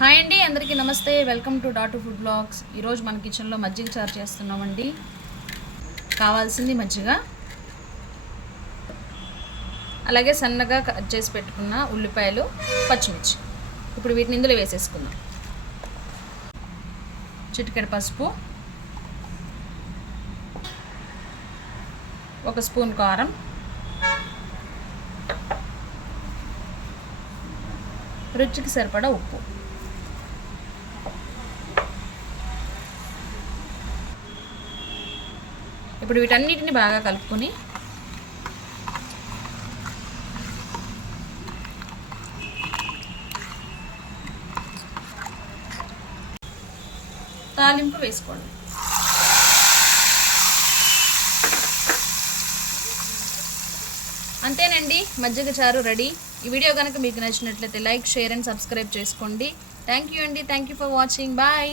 Hi అండి, అందరికీ నమస్తే. వెల్కమ్ టు డాటు ఫుడ్ బ్లాగ్స్. ఈరోజు మన కిచెన్లో మజ్జిగ చారు చేస్తున్నామండి. కావాల్సింది మజ్జిగ, అలాగే సన్నగా కట్ చేసి పెట్టుకున్న ఉల్లిపాయలు, పచ్చిమిర్చి. ఇప్పుడు వీటిని ఇందులో వేసేసుకుందాం. చిటికెడు పసుపు, 1 స్పూన్ కారం, రుచికి సరిపడా ఉప్పు. ఇప్పుడు వీటన్నిటిని బాగా కలుపుకొని తాలింపు వేసుకోండి. అంతేనండి, మజ్జిగ చారు రెడీ. ఈ వీడియో కనుక మీకు నచ్చినట్లయితే లైక్, షేర్ అండ్ సబ్స్క్రైబ్ చేసుకోండి. థ్యాంక్ యూ అండి. Thank you for watching. Bye.